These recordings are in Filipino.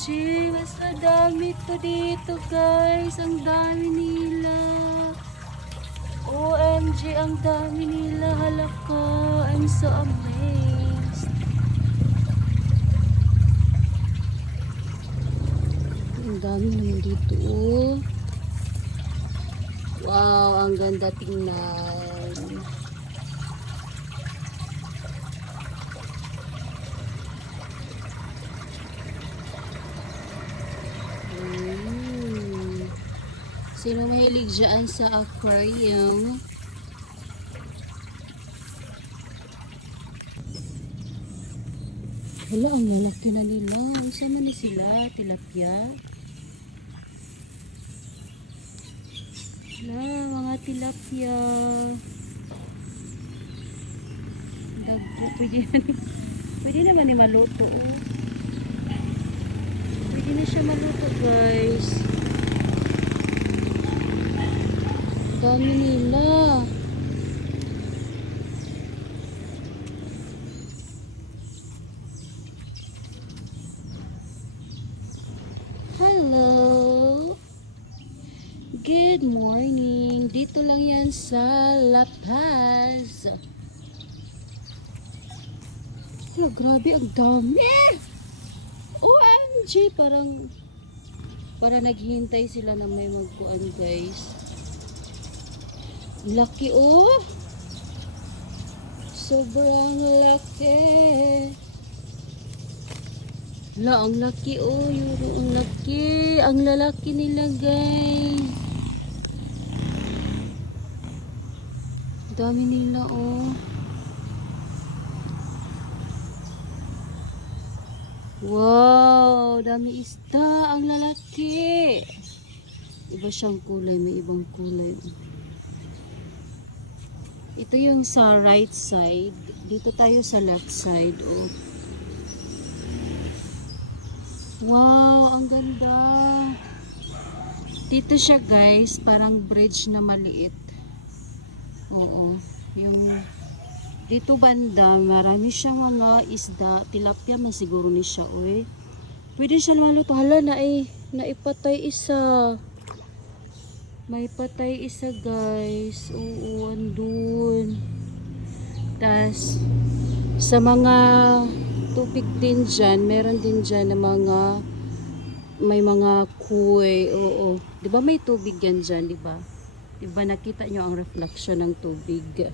OMG, mas madami to dito guys. Ang dami nila. OMG, ang dami nila. Halaka. I'm so amazed. Ang dami naman dito. Oh. Wow, ang ganda tingnan. Sino mahilig dyan sa aquarium? Hala, ang lalaki na nila. Isa man ni sila, tilapia. Hala, mga tilapia. Dagpo, pwede naman ni maluto. Oh. Pwede na siya maluto guys. Dami nila. Hello. Good morning. Dito lang yan sa La Paz. Oh, grabe ang dami. OMG, parang naghihintay sila na may magkuan guys. Laki oh. Sobrang laki. La, ang laki oh. Ang laki. Ang lalaki nila guys. Dami nila oh. Wow, dami isda. Ang lalaki. Iba siyang kulay. May ibang kulay oh. Ito yung sa right side. Dito tayo sa left side. Oh. Wow, ang ganda. Dito siya guys, parang bridge na maliit. Oo. Yung dito banda, marami siyang mga isda. Tilapia man siguro ni siya. Oy. Pwede siya maluto. Hala, naipatay isa. May patay isa guys. Oo, andun. Tas sa mga tubig din dyan, meron din dyan na may mga kuy. Oo. Diba may tubig yan dyan, diba? Diba nakita nyo ang reflection ng tubig?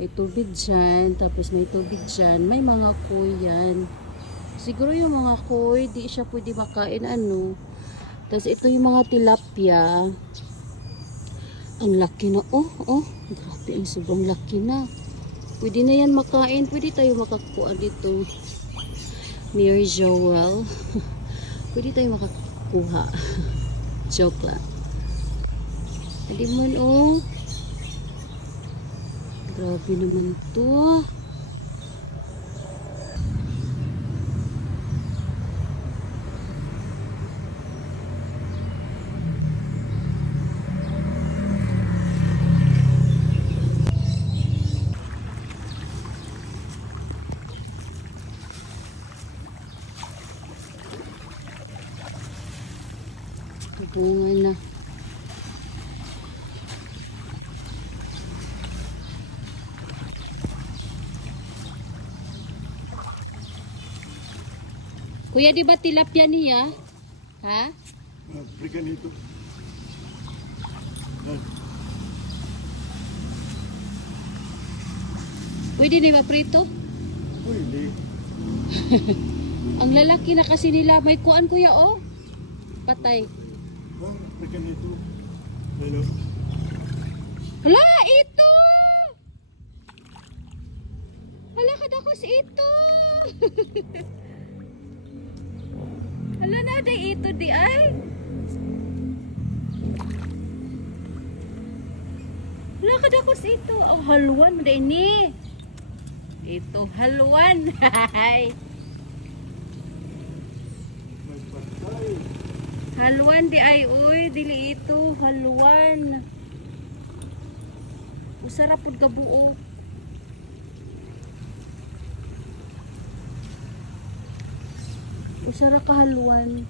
May tubig dyan, tapos may tubig dyan. May mga kuy yan. Siguro yung mga kuy, di siya pwede makain ano. Tapos ito yung mga tilapia. Ang laki na. Oh. Grabe, ang sobrang laki na. Pwede na yan makain. Pwede tayo makakuha dito. Near Joel. Pwede tayo makakuha. Joke lang. Pwede man oh. Grabe naman to. Bunga na. Kuya, di ba tilapia niya? Ha? Berikan itu. Pwede di ba prito? Pwede. Ang lalaki na kasi nila. May kuan kuya oh. Patay. Berikan itu. Lalu. Hala, ito! Hala, kadakos ito! Hala na, day ito di ay. Hala, kadakos ito. Oh, halwan, day ni. Ito, halwan. May patay. Halwan di ay, uy, dili ito, halwan. Usarap pud ka buo. Usara kahaluan.